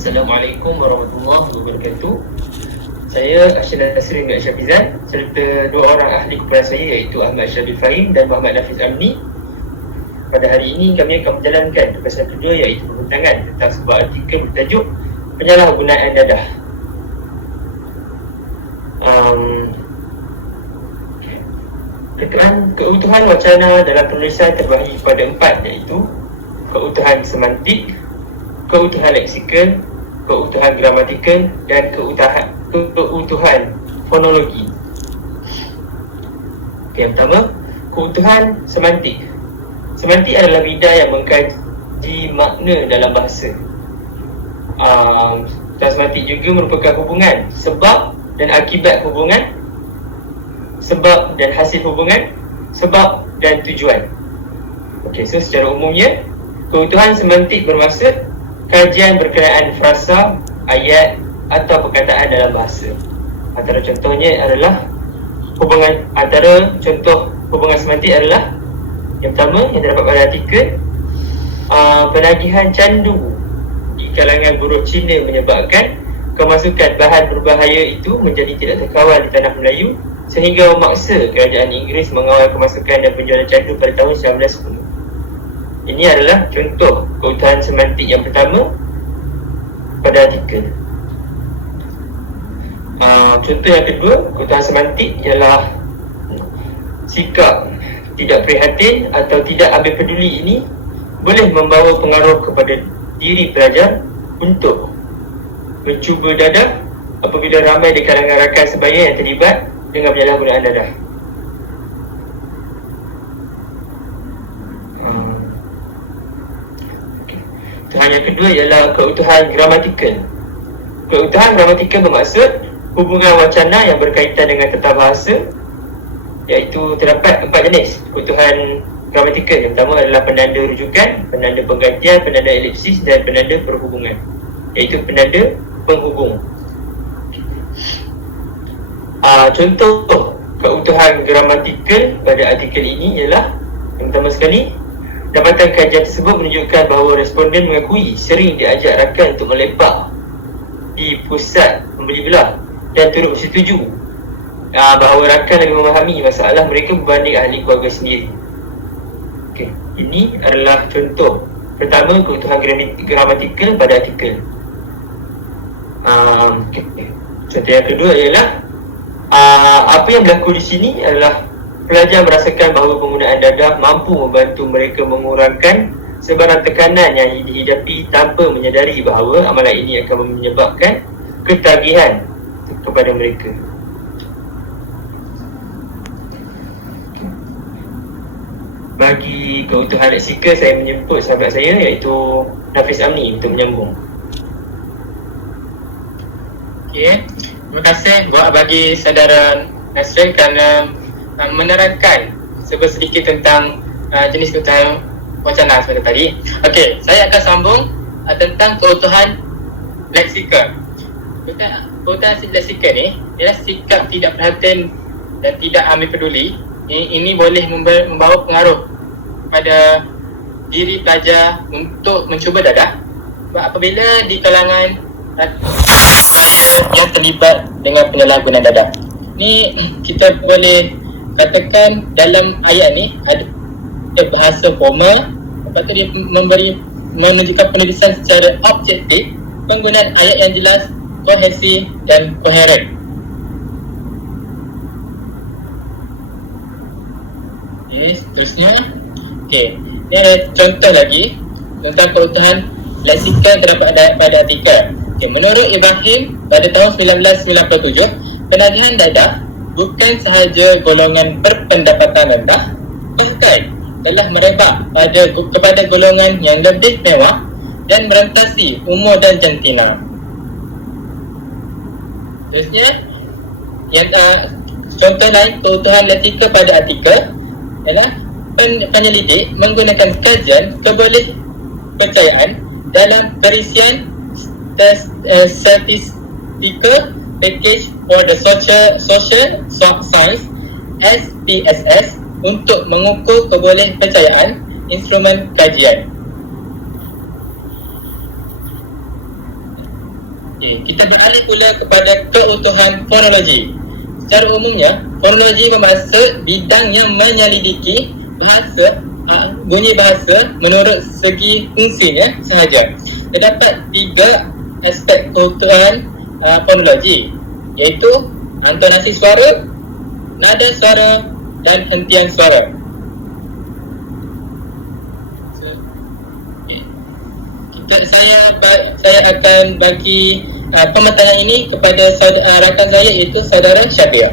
Assalamualaikum warahmatullahi wabarakatuh. Saya Ashina Nasrin bin Syafizan serta dua orang ahli kepada saya iaitu Ahmad Syarif Fahim dan Muhammad Nafiz Amni. Pada hari ini kami akan menjalankan tugasan kedua iaitu pembintangan tentang sebuah artikel bertajuk Penyalahgunaan dadah. Keutuhan wacana dalam penulisan terbahagi pada 4 iaitu keutuhan semantik, keutuhan leksikal, keutuhan gramatikal dan keutuhan fonologi. Yang pertama, keutuhan semantik. Semantik adalah bidang yang mengkaji makna dalam bahasa. Dan semantik juga merupakan hubungan sebab dan akibat hubungan, sebab dan hasil hubungan, sebab dan tujuan. Okey, so secara umumnya keutuhan semantik bermaksud kajian berkenaan frasa, ayat atau perkataan dalam bahasa. Antara contohnya adalah contoh hubungan semantik adalah yang pertama yang terdapat pada artikel, penagihan candu di kalangan buruh Cina menyebabkan kemasukan bahan berbahaya itu menjadi tidak terkawal di tanah Melayu sehingga memaksa kerajaan Inggeris mengawal kemasukan dan penjualan candu pada tahun 1910. Ini adalah contoh keutuhan semantik yang pertama pada artikel. Contoh yang kedua, keutuhan semantik ialah sikap tidak prihatin atau tidak ambil peduli ini boleh membawa pengaruh kepada diri pelajar untuk mencuba dadah apabila ramai di kalangan rakan sebaya yang terlibat dengan penyalahgunaan dadah. Keutuhan yang kedua ialah keutuhan gramatikal. Keutuhan gramatikal bermaksud hubungan wacana yang berkaitan dengan tata bahasa, iaitu terdapat 4 jenis keutuhan gramatikal. Yang pertama adalah penanda rujukan, penanda penggantian, penanda elipsis dan penanda perhubungan, iaitu penanda penghubung. Contoh keutuhan gramatikal pada artikel ini ialah yang pertama sekali, dapatan kajian tersebut menunjukkan bahawa responden mengakui sering diajak rakan untuk melepak di pusat membeli belah dan turut bersetuju bahawa rakan lebih memahami masalah mereka berbanding ahli keluarga sendiri. Okay. Ini adalah contoh pertama keutuhan gramatikal pada artikel. Contoh yang kedua ialah apa yang berlaku di sini adalah pelajar merasakan bahawa penggunaan dadah mampu membantu mereka mengurangkan sebarang tekanan yang dihidapi tanpa menyadari bahawa amalan ini akan menyebabkan ketagihan kepada mereka. Bagi keutuhan leksikal, saya menyebut sahabat saya iaitu Nafiz Amni untuk menyambung. Okey, terima kasih bagi saudara Nasrin kerana menerangkan sedikit tentang jenis keutuhan wacana seperti tadi. Okey, saya akan sambung tentang keutuhan leksikal. Keutuhan leksikal ni ialah sikap tidak perhatian dan tidak ambil peduli. Ini boleh membawa pengaruh pada diri pelajar untuk mencuba dadah apabila di kalangan yang terlibat dengan penyalahgunaan dadah. Ni kita boleh katakan dalam ayat ni ada bahasa formal, lepas tu dia menunjukkan penulisan secara objektif, penggunaan ayat yang jelas, kohesi dan koheren. Okay, seterusnya. Okay, ni ada contoh lagi tentang keutuhan leksikal terdapat pada artikel. Okay, menurut Ibrahim pada tahun 1997, penagihan dadah bukan sahaja golongan berpendapatan rendah, bahkan telah merebak kepada golongan yang lebih mewah dan merentasi umur dan jantina. Seterusnya, contoh lain keutuhan leksikal pada artikel ialah penyelidik menggunakan kajian kepercayaan dalam perisian statistical package for the social science SPSS untuk mengukur kebolehpercayaan instrumen kajian. Kita beralih pula kepada keutuhan fonologi. Secara umumnya, fonologi bermaksud bidang yang menyelidiki bahasa, bunyi bahasa menurut segi fungsinya sahaja. Terdapat 3 aspek keutuhan fonologi, iaitu intonasi suara, nada suara dan hentian suara. Saya akan bagi pematangan ini kepada rakan saya, iaitu saudara Syabir.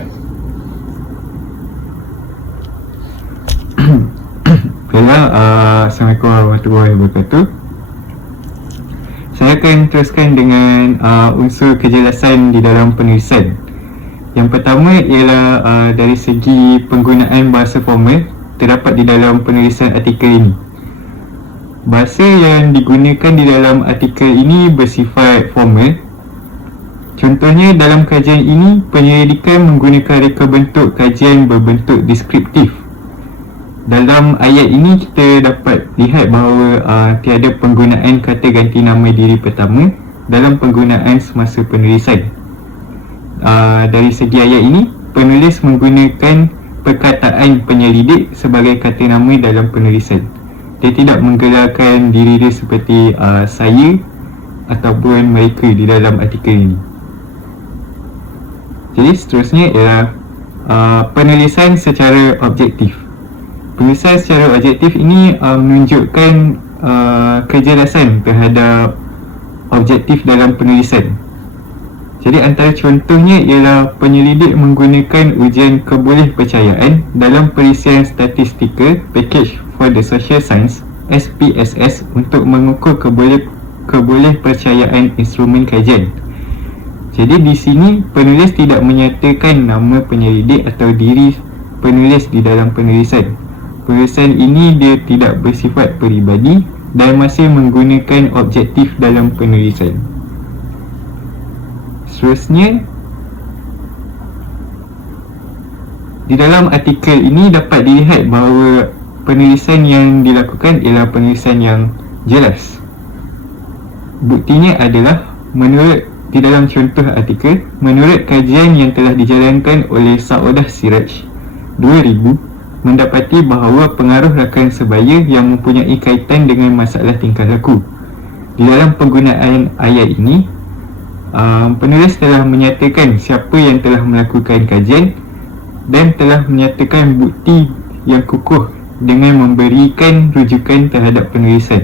Assalamualaikum warahmatullahi wabarakatuh. Saya akan teruskan dengan unsur kejelasan di dalam penulisan. Yang pertama ialah dari segi penggunaan bahasa formal terdapat di dalam penulisan artikel ini. Bahasa yang digunakan di dalam artikel ini bersifat formal. Contohnya dalam kajian ini, penyelidikan menggunakan reka bentuk kajian berbentuk deskriptif. Dalam ayat ini kita dapat lihat bahawa tiada penggunaan kata ganti nama diri pertama dalam penggunaan semasa penulisan. Dari segi ayat ini, penulis menggunakan perkataan penyelidik sebagai kata nama dalam penulisan. Dia tidak menggelarkan diri dia seperti saya ataupun mereka di dalam artikel ini. Jadi seterusnya ialah penulisan secara objektif. Penulisan secara objektif ini menunjukkan kejelasan terhadap objektif dalam penulisan. Jadi antara contohnya ialah penyelidik menggunakan ujian kebolehpercayaan dalam perisian statistika package for the social science SPSS untuk mengukur kebolehpercayaan instrumen kajian. Jadi di sini penulis tidak menyatakan nama penyelidik atau diri penulis di dalam penulisan. Penulisan ini dia tidak bersifat peribadi dan masih menggunakan objektif dalam penulisan. Seterusnya, di dalam artikel ini dapat dilihat bahawa penulisan yang dilakukan ialah penulisan yang jelas. Buktinya adalah di dalam contoh artikel, menurut kajian yang telah dijalankan oleh Saodah Siraj 2000, mendapati bahawa pengaruh rakan sebaya yang mempunyai kaitan dengan masalah tingkah laku. Di dalam penggunaan ayat ini, penulis telah menyatakan siapa yang telah melakukan kajian dan telah menyatakan bukti yang kukuh dengan memberikan rujukan terhadap penulisan.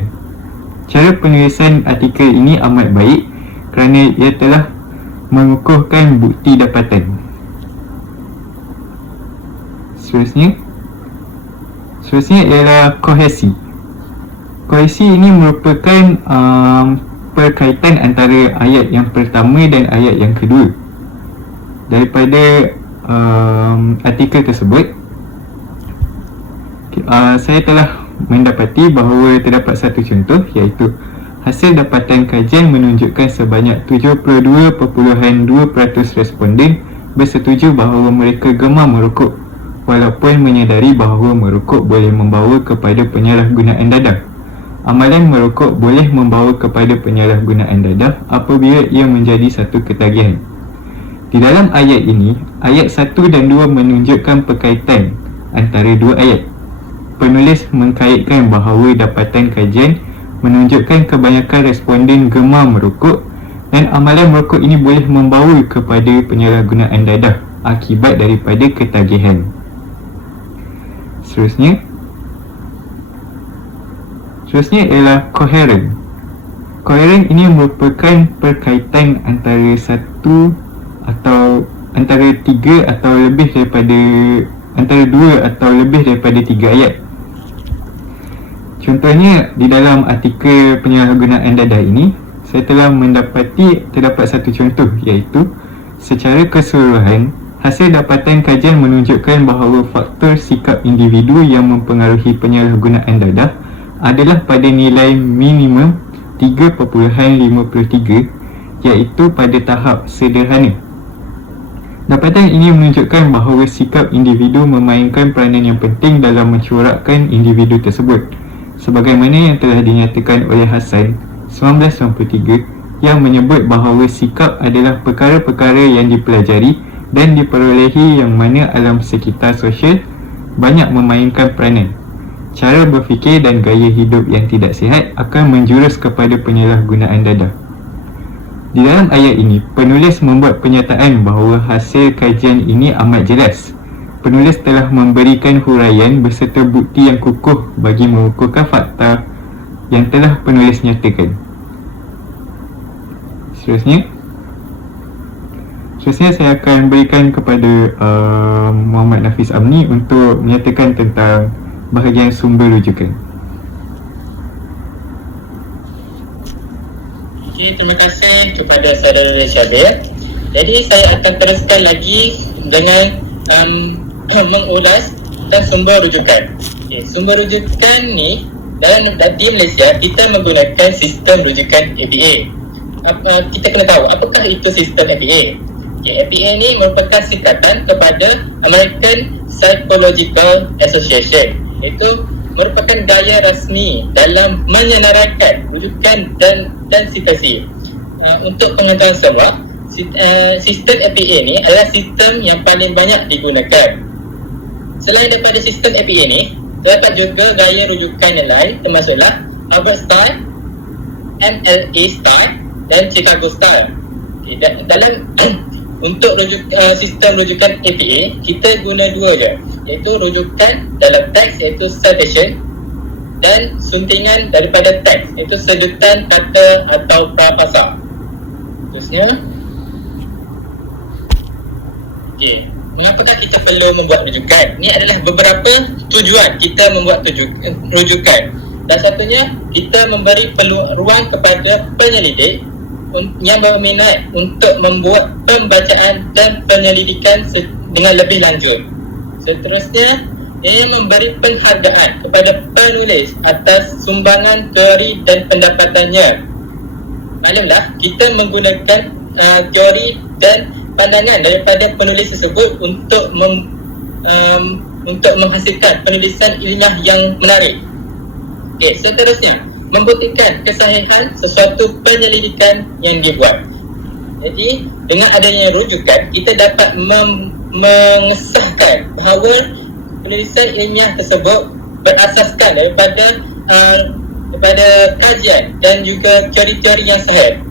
Cara penulisan artikel ini amat baik kerana ia telah mengukuhkan bukti dapatan. Seterusnya ialah kohesi. Kohesi ini merupakan perkaitan antara ayat yang pertama dan ayat yang kedua. Daripada artikel tersebut, saya telah mendapati bahawa terdapat satu contoh, iaitu hasil dapatan kajian menunjukkan sebanyak 72.2% responden bersetuju bahawa mereka gemar merokok walaupun menyedari bahawa merokok boleh membawa kepada penyalahgunaan dadah. Amalan merokok boleh membawa kepada penyalahgunaan dadah apabila ia menjadi satu ketagihan. Di dalam ayat ini, ayat 1 dan 2 menunjukkan perkaitan antara dua ayat. Penulis mengkaitkan bahawa dapatan kajian menunjukkan kebanyakan responden gemar merokok dan amalan merokok ini boleh membawa kepada penyalahgunaan dadah akibat daripada ketagihan. Seterusnya ialah coherent. Coherent ini merupakan perkaitan antara satu atau antara tiga atau lebih daripada antara dua atau lebih daripada tiga ayat. Contohnya di dalam artikel penyalahgunaan dadah ini, saya telah mendapati terdapat satu contoh, iaitu secara keseluruhan hasil dapatan kajian menunjukkan bahawa faktor sikap individu yang mempengaruhi penyalahgunaan dadah adalah pada nilai minimum 3.53, iaitu pada tahap sederhana. Dapatan ini menunjukkan bahawa sikap individu memainkan peranan yang penting dalam mencorakkan individu tersebut, sebagaimana yang telah dinyatakan oleh Hassan 1993, yang menyebut bahawa sikap adalah perkara-perkara yang dipelajari dan diperolehi yang mana alam sekitar sosial banyak memainkan peranan. Cara berfikir dan gaya hidup yang tidak sihat akan menjurus kepada penyalahgunaan dadah. Di dalam ayat ini, penulis membuat pernyataan bahawa hasil kajian ini amat jelas. Penulis telah memberikan huraian beserta bukti yang kukuh bagi mengukuhkan fakta yang telah penulis nyatakan. Seterusnya saya akan berikan kepada Muhammad Nafis Amni untuk menyatakan tentang bahagian sumber rujukan. Okey, terima kasih kepada saudara Syadir. Jadi saya akan teruskan lagi dengan mengulas tentang sumber rujukan. Okay, sumber rujukan ni di Malaysia kita menggunakan sistem rujukan APA. Kita kena tahu apakah itu sistem APA. Okay, APA ni merupakan singkatan kepada American Psychological Association. Itu merupakan gaya rasmi dalam menyenaraikan rujukan dan citasi. Untuk pengetahuan semua, sistem APA ni adalah sistem yang paling banyak digunakan. Selain daripada sistem APA ni, terdapat juga gaya rujukan yang lain, termasuklah Harvard Style, MLA Style dan Chicago Style. Okay, dalam untuk sistem rujukan APA, kita guna dua je, iaitu rujukan dalam teks iaitu citation dan suntingan daripada teks iaitu sedutan kata atau prapasa. Terusnya, okey, mengapakah kita perlu membuat rujukan? Ini adalah beberapa tujuan kita membuat rujukan. Dan satunya, kita memberi ruang kepada penyelidik yang berminat untuk membuat pembacaan dan penyelidikan dengan lebih lanjut. Seterusnya, ia memberi penghargaan kepada penulis atas sumbangan teori dan pendapatannya. Maklumlah, kita menggunakan teori dan pandangan daripada penulis tersebut untuk menghasilkan penulisan ilmiah yang menarik. Okey, seterusnya, membuktikan kesahihan sesuatu penyelidikan yang dibuat. Jadi, dengan adanya rujukan, kita dapat mengesahkan bahawa penulisan ilmiah tersebut berasaskan daripada kajian dan juga teori-teori yang sahih.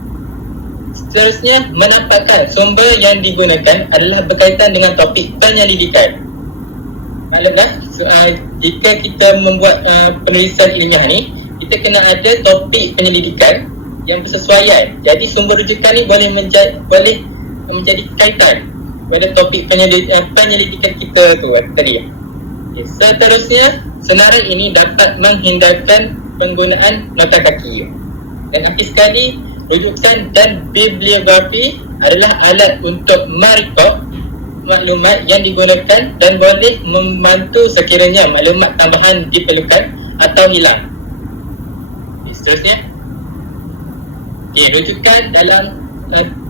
Seterusnya, menampakkan sumber yang digunakan adalah berkaitan dengan topik penyelidikan. Maklumlah, jika kita membuat penulisan ilmiah ni, kita kena ada topik penyelidikan yang bersesuaian. Jadi sumber rujukan ni boleh menjadi kaitan pada topik penyelidikan kita tu tadi. Okay, seterusnya, senarai ini dapat menghindarkan penggunaan nota kaki. Dan akhir sekali, rujukan dan bibliografi adalah alat untuk merekod maklumat yang digunakan dan boleh membantu sekiranya maklumat tambahan diperlukan atau hilang. Seterusnya, rujukan dalam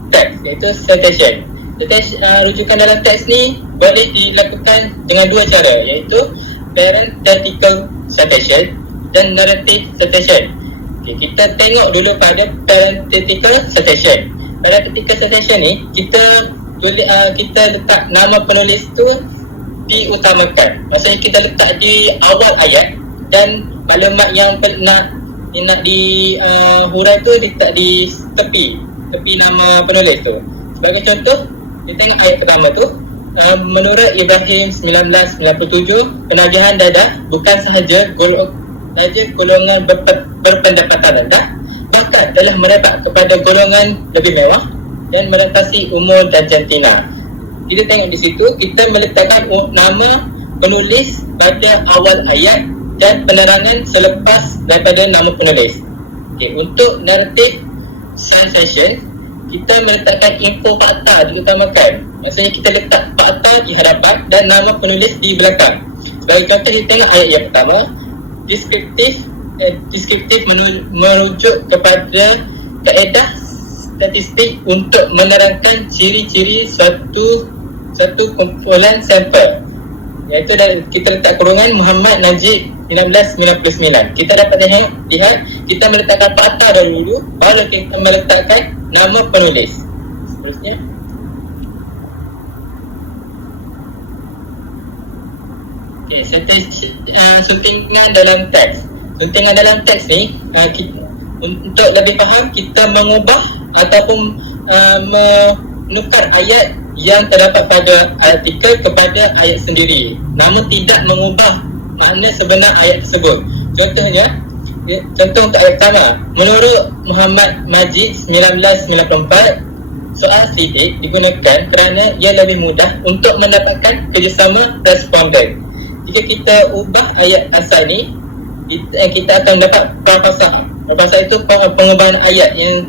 teks iaitu citation. Rujukan dalam teks ni boleh dilakukan dengan dua cara, iaitu parenthetical citation dan narrative citation. Kita tengok dulu pada parenthetical citation. Parenthetical citation ni kita letak nama penulis tu diutamakan. Maksudnya kita letak di awal ayat dan maklumat yang nak hurai tu letak di tepi nama penulis tu. Sebagai contoh, kita tengok ayat pertama tu, menurut Ibrahim 1997, penagihan dadah bukan sahaja golongan berpendapatan rendah, bahkan telah merebak kepada golongan lebih mewah dan merentasi umur dan jantina. Kita tengok di situ, kita meletakkan nama penulis pada awal ayat dan penerangan selepas daripada nama penulis. Okay, untuk narrative citation, kita meletakkan info fakta diutamakan. Maksudnya kita letak fakta di hadapan dan nama penulis di belakang. Sebagai contoh, kita tengok ayat yang pertama, deskriptif merujuk kepada kaedah statistik untuk menerangkan ciri-ciri suatu kumpulan sampel, iaitu kita letak kurungan Muhammad Najib 1999. Kita dapat lihat kita meletakkan fakta dahulu, baru kita meletakkan nama penulis. Seterusnya. Okay, suntingan dalam teks. Suntingan dalam teks ni untuk lebih faham, kita mengubah ataupun menukar ayat yang terdapat pada artikel kepada ayat sendiri, namun tidak mengubah makna sebenar ayat tersebut. Contoh untuk ayat pertama, menurut Muhammad Majid 1994, soal selidik digunakan kerana ia lebih mudah untuk mendapatkan kerjasama responden. Jika kita ubah ayat asal ni, kita akan dapat prapasal. Prapasal itu pengubahan ayat yang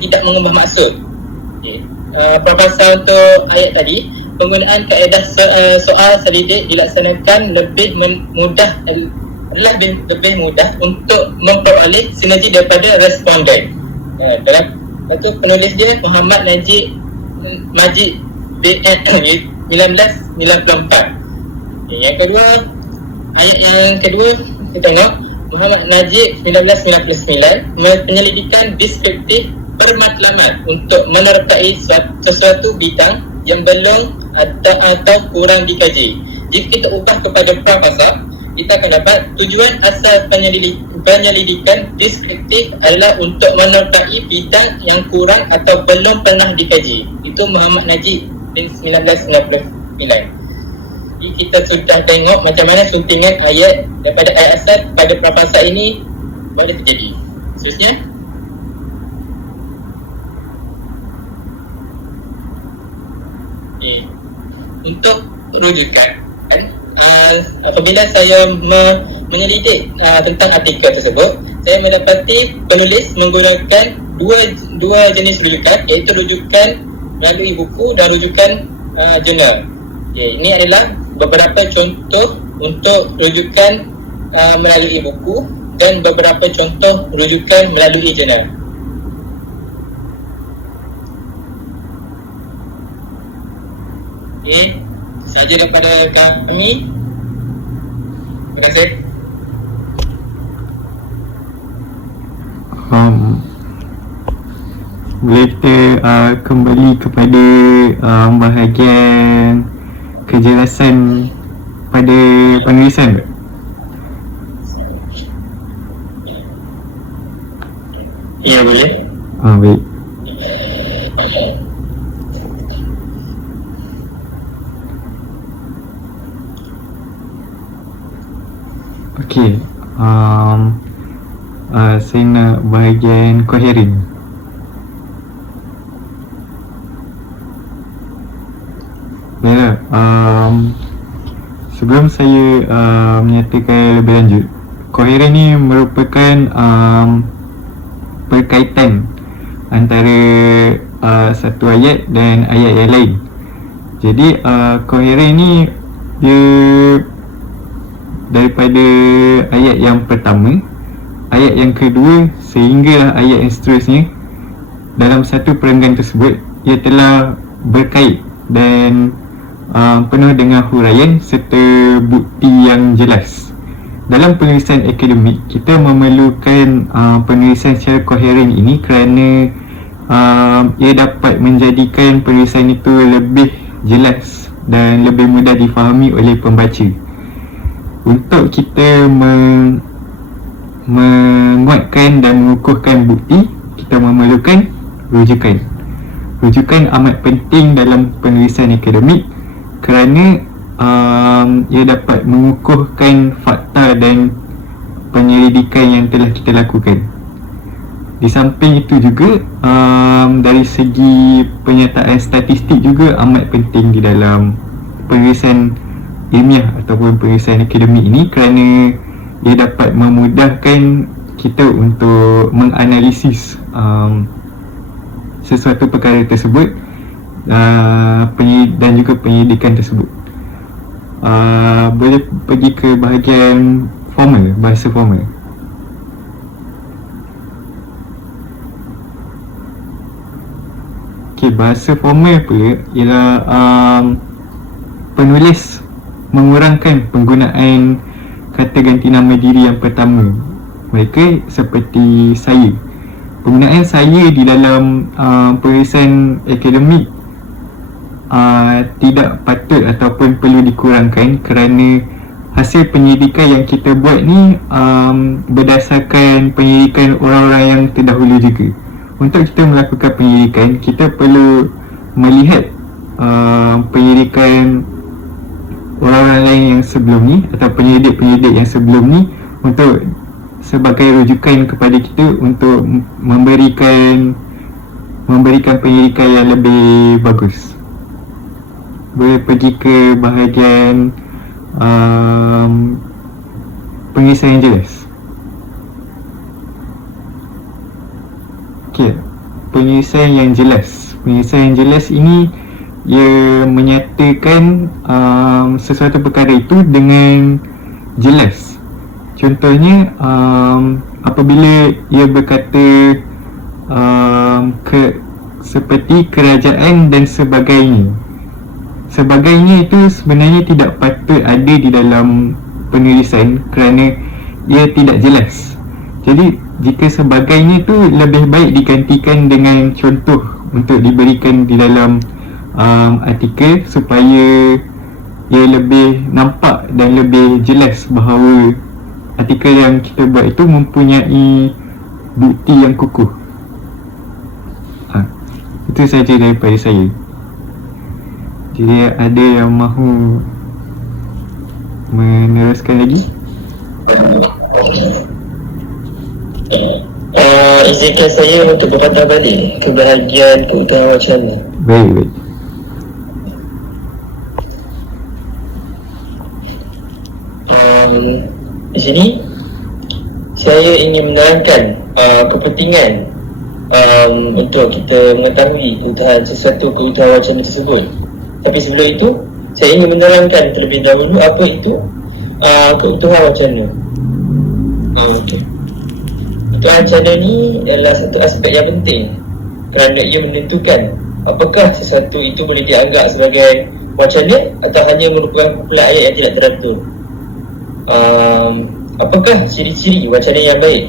tidak mengubah maksud. Okay. Prapasal untuk ayat tadi, penggunaan kaedah soal selidik dilaksanakan lebih mudah untuk memperoleh sinergi daripada responden. Dalam itu penulis dia Muhammad Majid BN 1994. Yang kedua, ayat yang kedua kita tengok Muhammad Najib 1999, penyelidikan deskriptif bermatlamat untuk menerkai sesuatu bidang yang belum atau kurang dikaji. Jika kita ubah kepada prapasal, kita akan dapat tujuan asal penyelidikan deskriptif adalah untuk menerkai bidang yang kurang atau belum pernah dikaji. Itu Muhammad Najib 1999. Kita sudah tengok macam mana suntingan ayat daripada ayat asal pada prapasal ini boleh terjadi. Seterusnya. Okay. Untuk rujukan, apabila saya menyelidik tentang artikel tersebut, saya mendapati penulis menggunakan dua jenis rujukan, iaitu rujukan melalui buku dan rujukan jurnal. Okay, ini adalah beberapa contoh untuk rujukan melalui buku dan beberapa contoh rujukan melalui jurnal. Okay, sahaja daripada kami. Terima kasih. Boleh kita kembali kepada bahagian kejelasan pada penulisan tak? Ya, boleh. Baik. Okey. Saya nak bahagian coherent. Baiklah, sebelum saya menyatakan lebih lanjut, coherent ni merupakan perkaitan antara satu ayat dan ayat yang lain. Jadi coherent ni dia daripada ayat yang pertama, ayat yang kedua sehinggalah ayat yang seterusnya. Dalam satu perenggan tersebut, ia telah berkait dan penuh dengan huraian serta bukti yang jelas. Dalam penulisan akademik, kita memerlukan penulisan secara koheren ini kerana ia dapat menjadikan penulisan itu lebih jelas dan lebih mudah difahami oleh pembaca. Untuk kita menguatkan dan mengukuhkan bukti, kita memerlukan rujukan. Rujukan amat penting dalam penulisan akademik kerana ia dapat mengukuhkan fakta dan penyelidikan yang telah kita lakukan. Di samping itu juga dari segi penyataan statistik juga amat penting di dalam penulisan ilmiah ataupun penulisan akademik ini kerana ia dapat memudahkan kita untuk menganalisis sesuatu perkara tersebut dan juga penyelidikan tersebut. Boleh pergi ke bahagian formal, bahasa formal. Okey, bahasa formal pula ialah penulis mengurangkan penggunaan kata ganti nama diri yang pertama. Mereka seperti saya. Penggunaan saya di dalam penulisan akademik tidak patut ataupun perlu dikurangkan kerana hasil penyelidikan yang kita buat ni berdasarkan penyelidikan orang-orang yang terdahulu juga. Untuk kita melakukan penyelidikan, kita perlu melihat penyelidikan orang-orang lain yang sebelum ni atau penyelidik-penyelidik yang sebelum ni untuk sebagai rujukan kepada kita untuk memberikan penyelidikan yang lebih bagus. Boleh pergi ke bahagian pengesahan yang jelas. Okey, penyelesaian yang jelas. Penyelesaian yang jelas ini ia menyatakan sesuatu perkara itu dengan jelas. Contohnya apabila ia berkata seperti kerajaan dan sebagainya. Sebagainya itu sebenarnya tidak patut ada di dalam penulisan kerana ia tidak jelas. Jadi jika sebagainya itu lebih baik digantikan dengan contoh untuk diberikan di dalam artikel supaya ia lebih nampak dan lebih jelas bahawa artikel yang kita buat itu mempunyai bukti yang kukuh. Itu saja daripada saya. Jadi ada yang mahu meneruskan lagi? Izinkan saya untuk berpatah balik ke bahagian keutamaan wacana. Baik. Di sini saya ingin menerangkan kepentingan untuk kita mengetahui keutamaan keutamaan wacana tersebut. Tapi sebelum itu, saya ingin menerangkan terlebih dahulu apa itu keutamaan wacana. Okey. Keutamaan wacana ni adalah satu aspek yang penting kerana ia menentukan apakah sesuatu itu boleh dianggap sebagai wacana atau hanya merupakan kumpulan ayat yang tidak teratur. Apakah ciri-ciri wacana yang baik?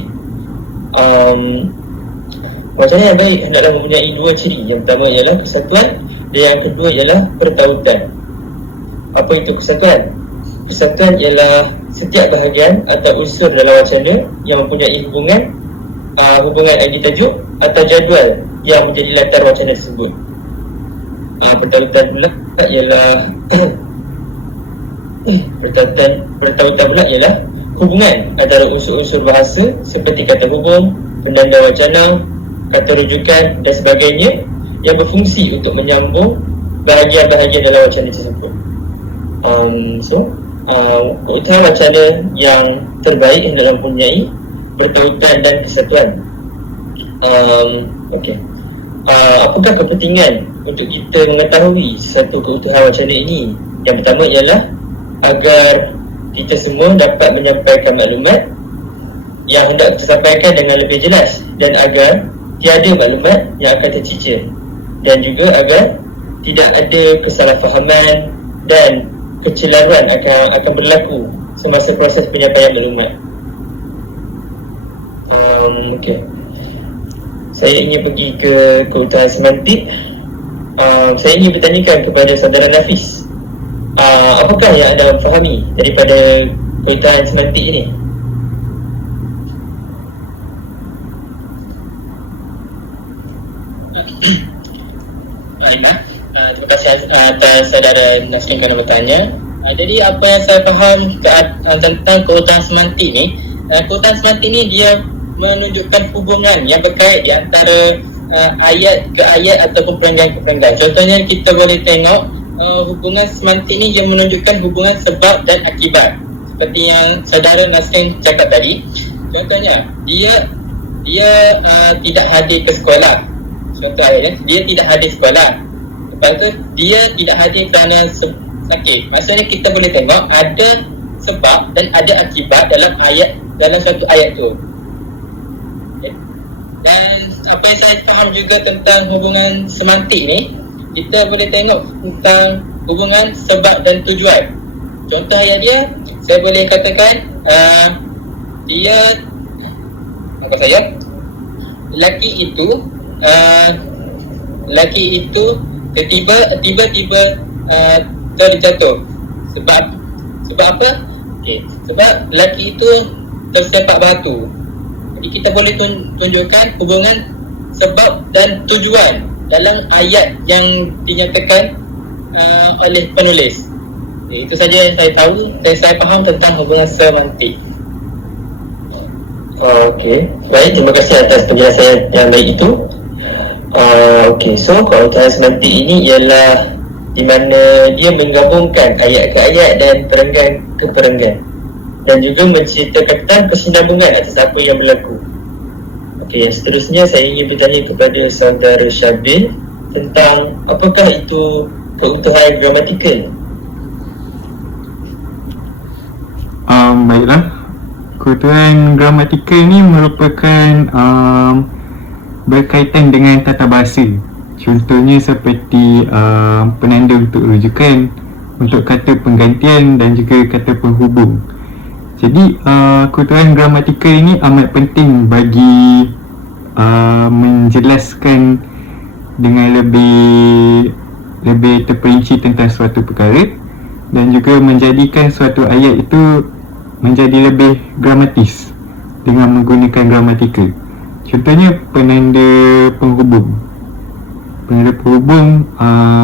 Wacana yang baik hendaklah mempunyai dua ciri. Yang pertama ialah kesatuan dan yang kedua ialah pertautan. Apa itu kesatuan? Kesatuan ialah setiap bahagian atau unsur dalam wacana yang mempunyai hubungan ID tajuk atau jadual yang menjadi latar wacana tersebut. Pertautan pula ialah pertautan pula ialah hubungan antara unsur-unsur bahasa seperti kata hubung, penanda wacana, kata rujukan dan sebagainya yang berfungsi untuk menyambung bahagian-bahagian dalam wacana tersebut. Keutamaan wacana yang terbaik hendaklah mempunyai pertautan dan kesatuan. Apakah kepentingan untuk kita mengetahui satu keutamaan wacana ini? Yang pertama ialah agar kita semua dapat menyampaikan maklumat yang hendak tersampaikan dengan lebih jelas dan agar tiada maklumat yang akan tercicir, dan juga agar tidak ada kesalahfahaman dan kecelaruan akan berlaku semasa proses penyampaian maklumat. Saya ingin pergi ke keutamaan semantik. Saya ingin bertanyakan kepada saudara Nafis, apakah yang anda fahami daripada keutamaan semantik ini? Terima kasih atas saudara Nasrin kerana bertanya. Jadi apa yang saya faham tentang keutamaan semantik ni, keutamaan semantik ni dia menunjukkan hubungan yang berkait di antara ayat ke ayat ataupun perenggan ke perenggan. Contohnya kita boleh tengok hubungan semantik ni yang menunjukkan hubungan sebab dan akibat. Seperti yang saudara Nasrin cakap tadi. Contohnya dia tidak hadir ke sekolah. Contoh ayatnya, dia tidak hadir sekolah. Lepas tu dia tidak hadir kerana sakit. Maksudnya kita boleh tengok ada sebab dan ada akibat dalam suatu ayat tu. Okay. Dan apa yang saya faham juga tentang hubungan semantik ni, kita boleh tengok tentang hubungan sebab dan tujuan. Contoh ayat dia, saya boleh katakan dia apa saya lelaki itu tiba-tiba terjatuh. Sebab apa? Sebab lelaki itu tersepak batu. Jadi kita boleh tunjukkan hubungan sebab dan tujuan dalam ayat yang dinyatakan oleh penulis. Itu saja yang saya tahu dan saya faham tentang hubungan semantik. Okey, baik, terima kasih atas penjelasan yang baik itu. Okey, so keutamaan semantik ini ialah di mana dia menggabungkan ayat ke ayat dan perenggan ke perenggan dan juga menceritakan tentang kesinambungan atas apa yang berlaku. Okey, yang seterusnya saya ingin bertanya kepada saudara Syabil tentang apakah itu keutuhan gramatikal. Baiklah, keutuhan gramatikal ni merupakan berkaitan dengan tata bahasa. Contohnya seperti penanda untuk rujukan, untuk kata penggantian dan juga kata penghubung. Jadi keutuhan gramatikal ini amat penting bagi menjelaskan dengan lebih terperinci tentang suatu perkara dan juga menjadikan suatu ayat itu menjadi lebih gramatis dengan menggunakan gramatikal. Contohnya penanda penghubung,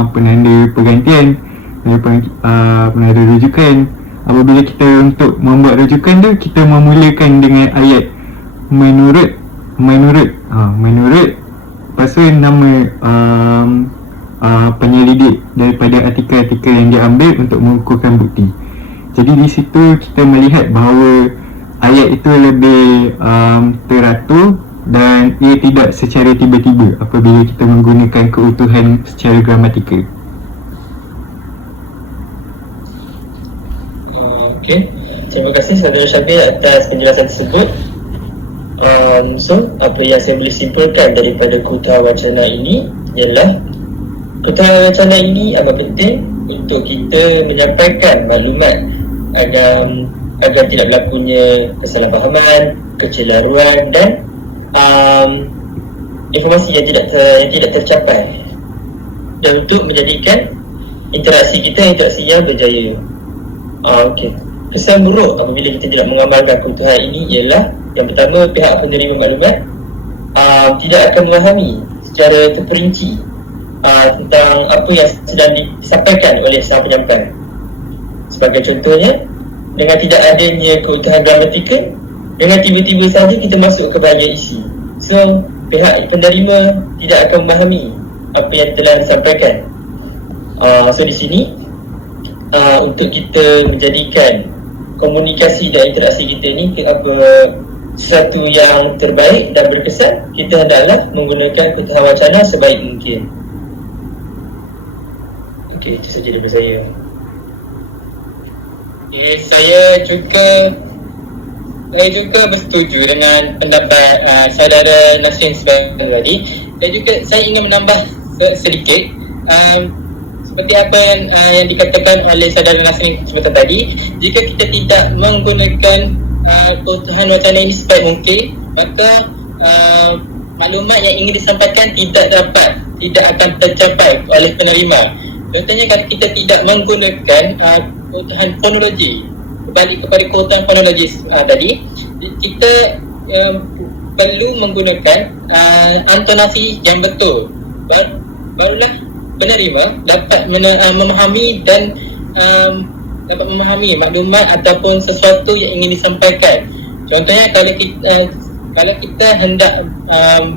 penanda pergantian, penanda rujukan. Apabila kita untuk membuat rujukan tu, kita memulakan dengan ayat menurut, lepas tu nama penyelidik daripada artikel-artikel yang diambil untuk mengukuhkan bukti. Jadi di situ kita melihat bahawa ayat itu lebih teratur dan ia tidak secara tiba-tiba apabila kita menggunakan keutuhan secara gramatikal. Okey, terima kasih saudara Syabil atas penjelasan tersebut. So, apa yang saya boleh simpulkan daripada keutuhan wacana ini ialah keutuhan wacana ini amat penting untuk kita menyampaikan maklumat agar tidak berlakunya kesalahfahaman, kecelaruan dan informasi yang tidak tercapai, dan untuk menjadikan interaksi yang berjaya. Okey. Kesan buruk apabila kita tidak mengamalkan keutuhan ini ialah yang pertama, pihak penerima maklumat tidak akan memahami secara terperinci tentang apa yang sedang disampaikan oleh sang penyampai. Sebagai contohnya, dengan tidak adanya keutuhan gramatikal, dengan tiba-tiba saja kita masuk ke bahagian isi. So, pihak penerima tidak akan memahami apa yang telah disampaikan. So di sini untuk kita menjadikan komunikasi dan interaksi kita ni sesuatu yang terbaik dan berkesan, kita hendaklah menggunakan keutuhan wacana sebaik mungkin. Okey, itu saja daripada saya. Saya juga bersetuju dengan pendapat saudara Nasrin sebentar tadi. Dan juga saya ingin menambah sedikit seperti apa yang dikatakan oleh saudara Nasrin sebentar tadi. Jika kita tidak menggunakan keutuhan wacana ini sebaik mungkin, maka maklumat yang ingin disampaikan tidak akan tercapai oleh penerima. Contohnya, kalau kita tidak menggunakan keutuhan fonologi, berbalik kepada keutuhan fonologi tadi, kita perlu menggunakan antonasi yang betul. Barulah penerima dapat memahami dan dapat memahami maklumat ataupun sesuatu yang ingin disampaikan. Contohnya, kalau kita hendak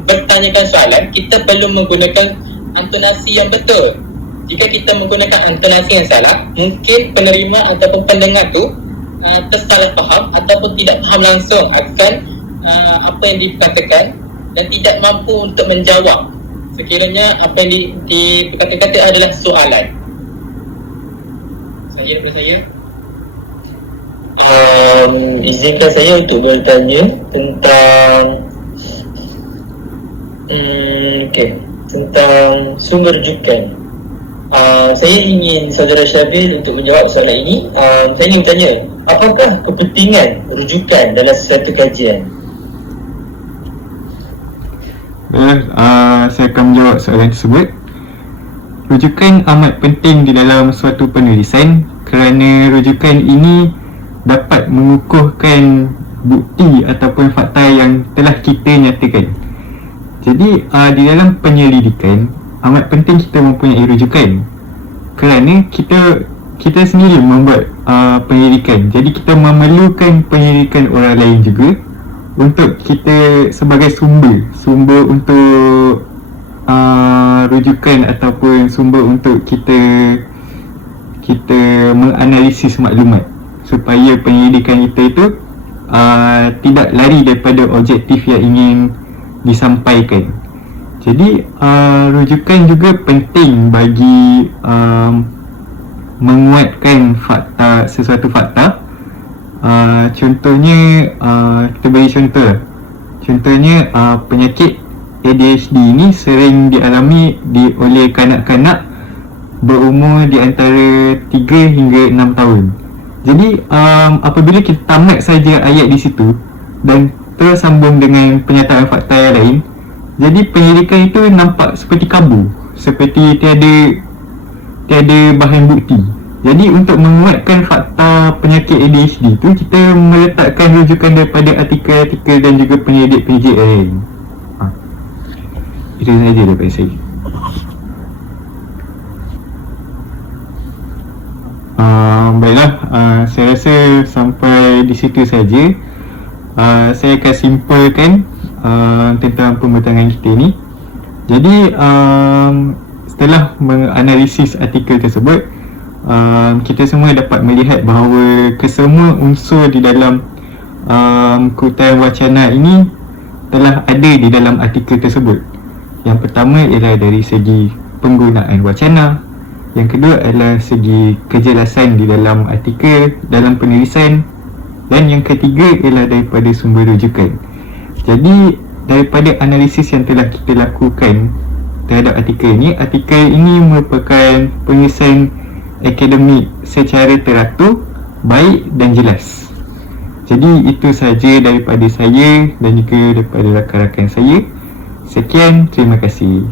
bertanyakan soalan, kita perlu menggunakan antonasi yang betul. Jika kita menggunakan antonasi yang salah, mungkin penerima ataupun pendengar tu tersalah faham ataupun tidak faham langsung akan apa yang dikatakan dan tidak mampu untuk menjawab sekiranya apa yang dikatakan adalah soalan. Daripada saya. Izinkan saya untuk bertanya tentang tentang sumber rujukan. Saya ingin saudara Syabil untuk menjawab soalan ini. Saya ingin bertanya, apakah kepentingan rujukan dalam sesuatu kajian? Saya akan menjawab soalan tersebut. Rujukan amat penting di dalam suatu penulisan kerana rujukan ini dapat mengukuhkan bukti ataupun fakta yang telah kita nyatakan. Jadi di dalam penyelidikan amat penting kita mempunyai rujukan kerana kita sendiri membuat penyelidikan. Jadi kita memerlukan penyelidikan orang lain juga untuk kita sebagai sumber untuk rujukan ataupun sumber untuk kita menganalisis maklumat supaya penyelidikan kita itu tidak lari daripada objektif yang ingin disampaikan. Jadi rujukan juga penting bagi menguatkan sesuatu fakta. Contohnya kita beri contohnya penyakit ADHD ini sering dialami oleh kanak-kanak berumur di antara 3 hingga 6 tahun. Jadi apabila kita tamat saja ayat di situ dan tersambung dengan penyataan fakta yang lain, jadi penyelidikan itu nampak seperti kabur, seperti tiada bahan bukti. Jadi untuk menguatkan fakta penyakit ADHD itu, kita meletakkan rujukan daripada artikel-artikel dan juga penyelidik-penyelidik lain. Itu sahaja daripada saya. Baiklah, saya rasa sampai di situ saja. Saya akan simpulkan tentang pembentangan kita ni. Jadi setelah menganalisis artikel tersebut, kita semua dapat melihat bahawa kesemua unsur di dalam kutipan wacana ini telah ada di dalam artikel tersebut. Yang pertama ialah dari segi penggunaan wacana, yang kedua adalah segi kejelasan di dalam artikel, dalam penulisan, dan yang ketiga ialah daripada sumber rujukan. Jadi daripada analisis yang telah kita lakukan terhadap artikel ini merupakan penulisan akademik secara teratur, baik dan jelas. Jadi itu sahaja daripada saya dan juga daripada rakan-rakan saya. Sekian, terima kasih.